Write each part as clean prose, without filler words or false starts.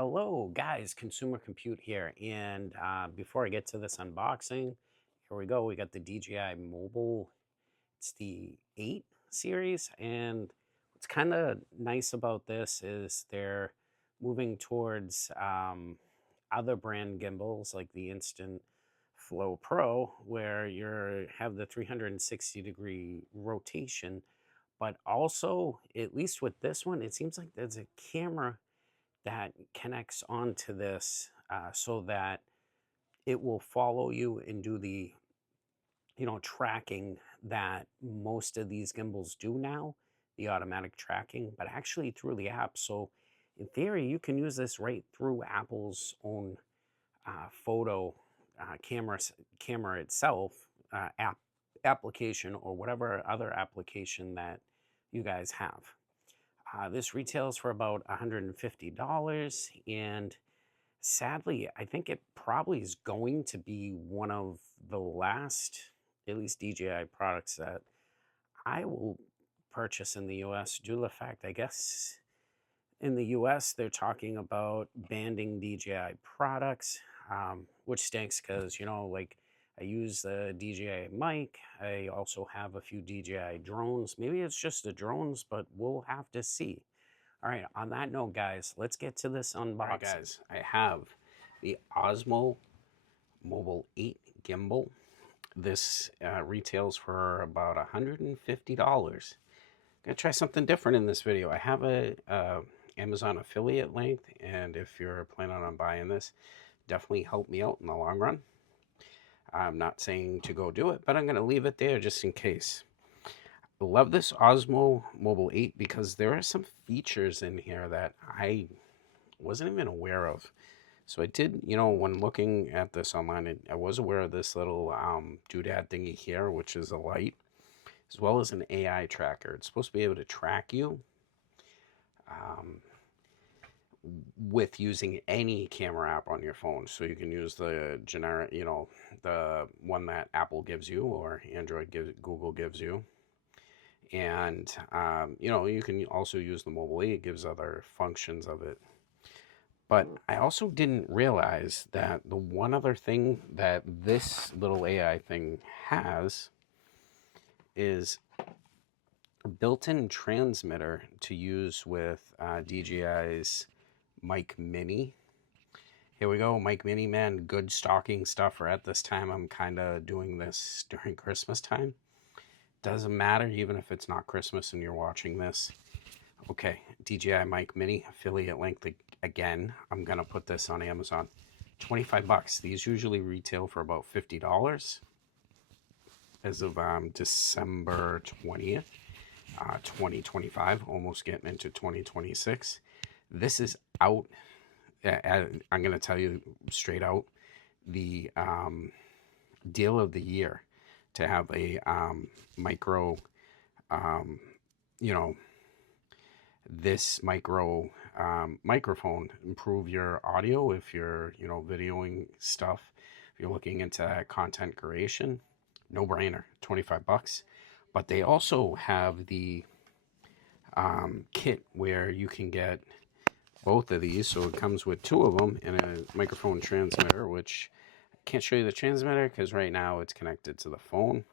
Hello guys, Consumer Compute here, and before I get to this unboxing, here we go. We got the DJI Mobile. It's the 8 series, and what's kind of nice about this is they're moving towards other brand gimbals like the Instant Flow Pro, where you have the 360-degree rotation, but also, at least with this one, it seems like there's a camera that connects onto this so that it will follow you and do the tracking that most of these gimbals do now, the automatic tracking, but actually through the app. So in theory, you can use this right through Apple's own photo camera itself, application, or whatever other application that you guys have. This retails for about $150, and sadly, I think it probably is going to be one of the last, at least DJI products that I will purchase in the US due to the fact, I guess, in the US, they're talking about banning DJI products, which stinks because, like I use the DJI mic. I also have a few DJI drones. Maybe it's just the drones, but we'll have to see. All right, on that note, guys, let's get to this unboxing. All right, guys, I have the Osmo Mobile 8 gimbal. This retails for about $150. Gonna try something different in this video. I have a Amazon affiliate link, and if you're planning on buying this, definitely help me out in the long run. I'm not saying to go do it, but I'm going to leave it there just in case. I love this Osmo Mobile 8 because there are some features in here that I wasn't even aware of. So I did, when looking at this online, I was aware of this little doodad thingy here, which is a light, as well as an AI tracker. It's supposed to be able to track you with using any camera app on your phone. So you can use the generic, the one that Apple gives you or Google gives you. And, you can also use the Mobile 8. It gives other functions of it. But I also didn't realize that the one other thing that this little AI thing has is a built-in transmitter to use with DJI's Mic Mini. Here we go, Mic Mini, man, good stocking stuffer. At this time, I'm kind of doing this during Christmas time. Doesn't matter, even if it's not Christmas and you're watching this. Okay, DJI Mic Mini, affiliate link again. I'm gonna put this on Amazon. 25 bucks. These usually retail for about $50 as of December 20th, 2025, almost getting into 2026. This is out. I'm going to tell you straight out, the deal of the year to have a micro, this micro microphone, improve your audio if you're, videoing stuff, if you're looking into content creation. No brainer, 25 bucks. But they also have the kit where you can get both of these. So it comes with two of them and a microphone transmitter, which I can't show you the transmitter because right now it's connected to the phone.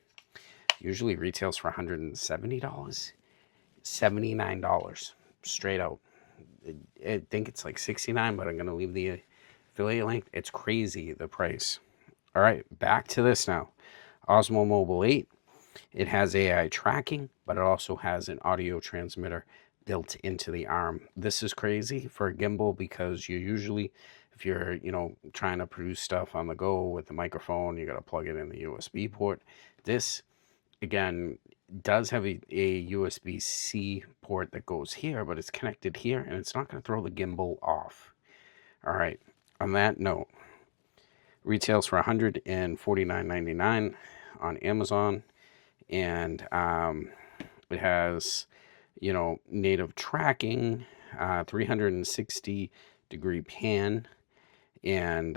Usually retails for $170, $79 straight out. I think it's like $69, but I'm going to leave the affiliate link. It's crazy, the price. All right, back to this now. Osmo Mobile 8. It has AI tracking, but it also has an audio transmitter built into the arm. This is crazy for a gimbal because you usually, if you're, trying to produce stuff on the go with the microphone, you got to plug it in the USB port. This, again, does have a USB-C port that goes here, but it's connected here, and it's not going to throw the gimbal off. All right, on that note, retails for $149.99 on Amazon, and it has, native tracking, 360-degree pan, and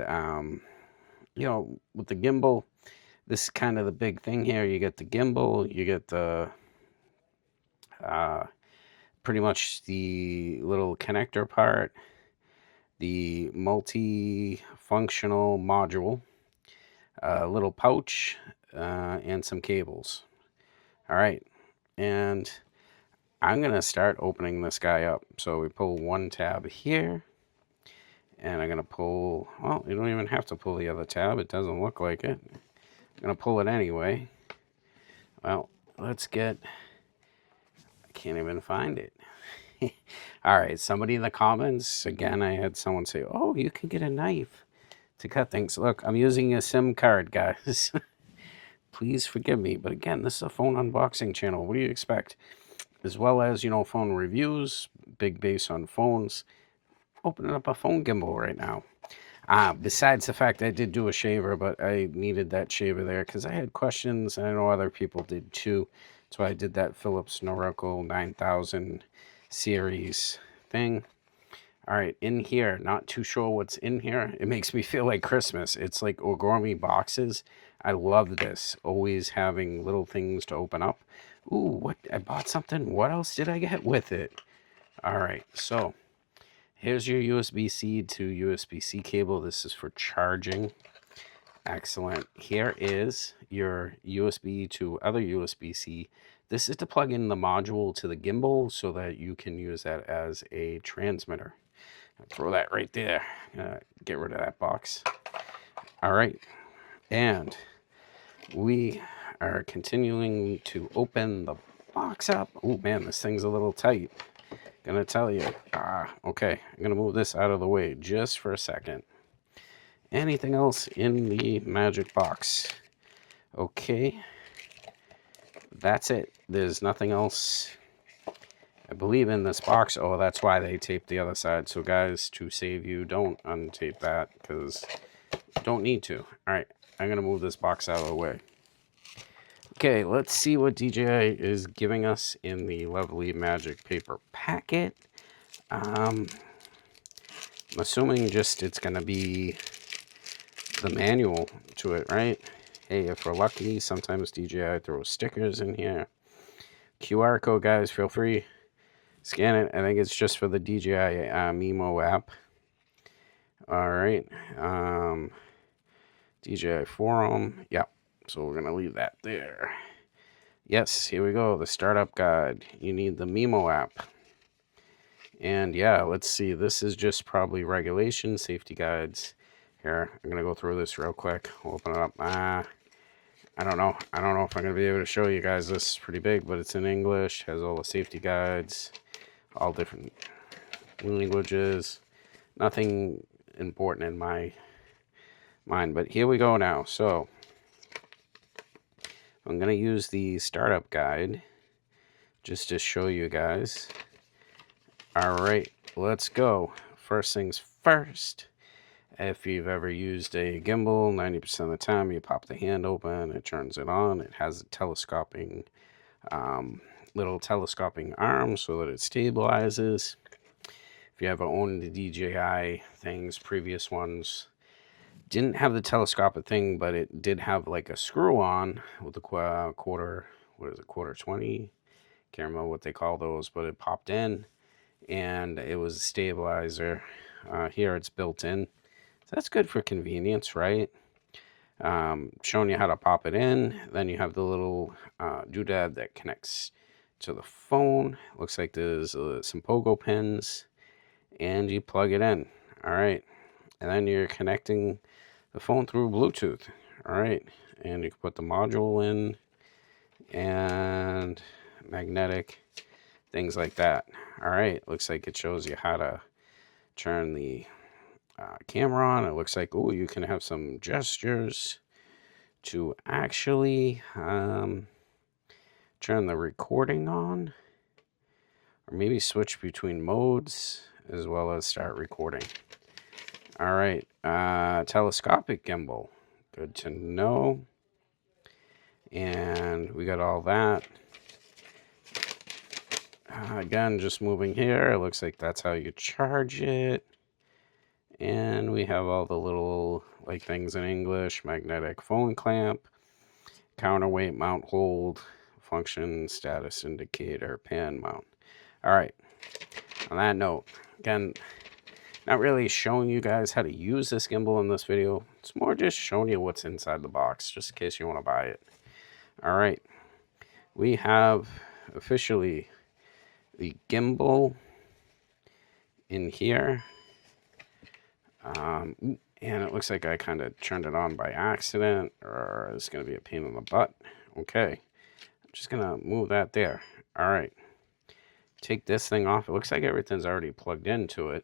with the gimbal, this is kind of the big thing here. You get the gimbal, you get the pretty much the little connector part, the multi-functional module, a little pouch, and some cables. All right, and I'm gonna start opening this guy up. So we pull one tab here, and I'm gonna pull, well, you don't even have to pull the other tab. It doesn't look like it. I'm gonna pull it anyway. Well, let's get, I can't even find it. All right, somebody in the comments, again, I had someone say, oh, you can get a knife to cut things. Look, I'm using a SIM card, guys. Please forgive me, but again, this is a phone unboxing channel. What do you expect? As well as, you know, phone reviews, big base on phones. Opening up a phone gimbal right now. Besides the fact I did do a shaver, but I needed that shaver there because I had questions, and I know other people did too. So I did that Philips Norelco 9000 series thing. All right, in here, not too sure what's in here. It makes me feel like Christmas. It's like origami boxes. I love this, always having little things to open up. Ooh, what? I bought something. What else did I get with it? All right, so here's your USB-C to USB-C cable. This is for charging. Excellent. Here is your USB to other USB-C. This is to plug in the module to the gimbal so that you can use that as a transmitter. I'll throw that right there. Get rid of that box. All right. And we are continuing to open the box up. Oh, man, this thing's a little tight. Gonna tell you. Okay. I'm gonna move this out of the way just for a second. Anything else in the magic box? Okay. That's it. There's nothing else, I believe, in this box. Oh, that's why they taped the other side. So, guys, to save you, don't untape that because you don't need to. All right. I'm going to move this box out of the way. Okay, let's see what DJI is giving us in the lovely magic paper packet. I'm assuming just it's going to be the manual to it, right? Hey, if we're lucky, sometimes DJI throws stickers in here. QR code, guys, feel free. Scan it. I think it's just for the DJI Mimo app. All right. DJI Forum. Yep. So we're going to leave that there. Yes, here we go. The startup guide. You need the Mimo app. And yeah, let's see. This is just probably regulation, safety guides. Here, I'm going to go through this real quick. Open it up. I don't know. I don't know if I'm going to be able to show you guys. This is pretty big, but it's in English. Has all the safety guides, all different languages. Nothing important in my mind, but here we go now. So I'm going to use the startup guide just to show you guys. All right, let's go. First things first. If you've ever used a gimbal, 90% of the time you pop the hand open, it turns it on. It has a telescoping, little telescoping arm so that it stabilizes. If you ever owned the DJI things, previous ones didn't have the telescopic thing, but it did have like a screw on with a quarter, what is it, quarter 20? Can't remember what they call those, but it popped in and it was a stabilizer. Here it's built in. So that's good for convenience, right? Showing you how to pop it in. Then you have the little doodad that connects to the phone. Looks like there's some pogo pins, and you plug it in. All right, and then you're connecting the phone through Bluetooth. All right, and you can put the module in and magnetic, things like that. All right, looks like it shows you how to turn the camera on. It looks like, oh, you can have some gestures to actually turn the recording on, or maybe switch between modes as well as start recording. All right, telescopic gimbal, good to know. And we got all that. Again, just moving here, it looks like that's how you charge it. And we have all the little like things in English: magnetic phone clamp, counterweight mount hold, function, status indicator, pan mount. All right, on that note, again, Not really showing you guys how to use this gimbal in this video. It's more just showing you what's inside the box, just in case you want to buy it. All right, we have officially the gimbal in here. And it looks like I kind of turned it on by accident, or it's going to be a pain in the butt. Okay, I'm just going to move that there. All right, take this thing off. It looks like everything's already plugged into it.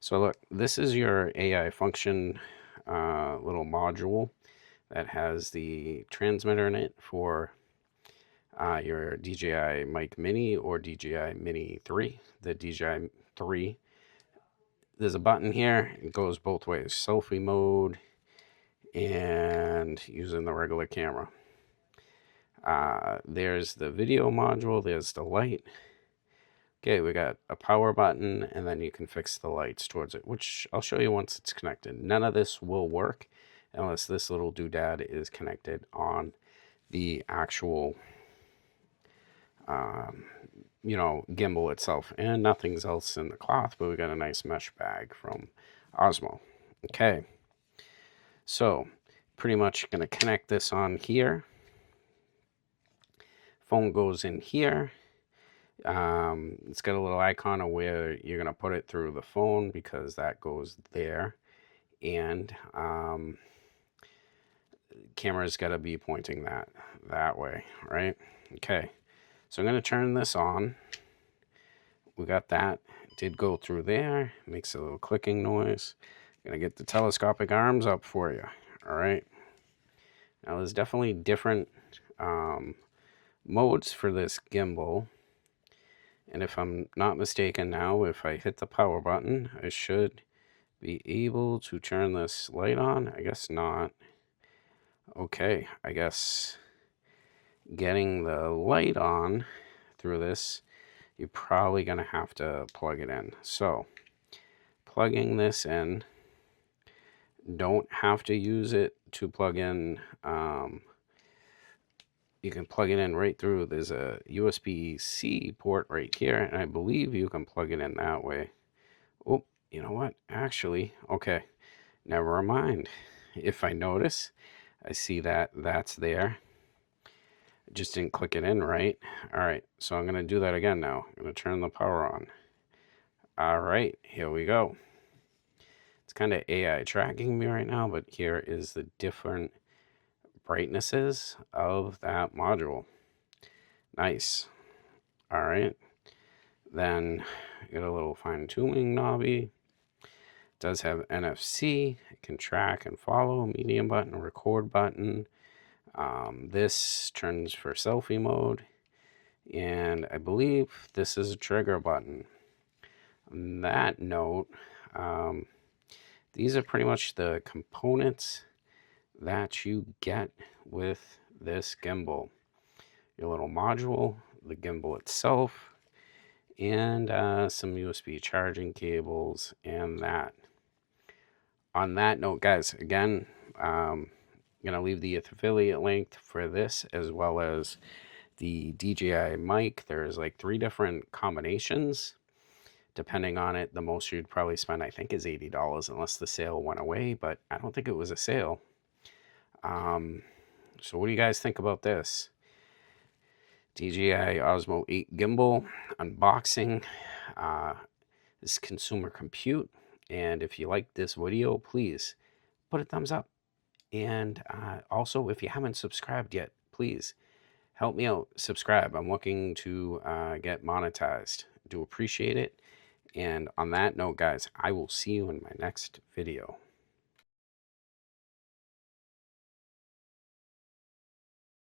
So look, this is your AI function little module that has the transmitter in it for your DJI Mic Mini or DJI Mini 3. The DJI 3, there's a button here. It goes both ways, selfie mode and using the regular camera. There's the video module, there's the light. Okay, we got a power button, and then you can fix the lights towards it, which I'll show you once it's connected. None of this will work unless this little doodad is connected on the actual, gimbal itself. And nothing's else in the cloth, but we got a nice mesh bag from Osmo. Okay, so pretty much going to connect this on here. Phone goes in here. It's got a little icon of where you're going to put it through the phone, because that goes there. And camera's got to be pointing that way, right? Okay, so I'm going to turn this on. We got that. It did go through there. Makes a little clicking noise. Going to get the telescopic arms up for you. All right. Now there's definitely different modes for this gimbal. And if I'm not mistaken now, if I hit the power button, I should be able to turn this light on. I guess not. Okay, I guess getting the light on through this, you're probably going to have to plug it in. So, plugging this in, don't have to use it to plug in. You can plug it in right through. There's a USB-C port right here, and I believe you can plug it in that way. Oh, you know what? Actually, okay, never mind. If I notice, I see that that's there. I just didn't click it in right. All right, so I'm going to do that again now. I'm going to turn the power on. All right, here we go. It's kind of AI tracking me right now, but here is the different brightnesses of that module. Nice. All right. Then get a little fine tuning knobby. Does have NFC. It can track and follow. Medium button, record button. This turns for selfie mode. And I believe this is a trigger button. On that note, these are pretty much the components that you get with this gimbal. Your little module, the gimbal itself, and some USB charging cables, and that. On that note, guys, again, I'm going to leave the affiliate link for this, as well as the DJI mic. There's like 3 different combinations. Depending on it, the most you'd probably spend, I think, is $80, unless the sale went away, but I don't think it was a sale. So what do you guys think about this? DJI Osmo 8 gimbal unboxing. This consumer compute. And if you like this video, please put a thumbs up. And also, if you haven't subscribed yet, please help me out. Subscribe. I'm looking to get monetized. Do appreciate it. And on that note, guys, I will see you in my next video.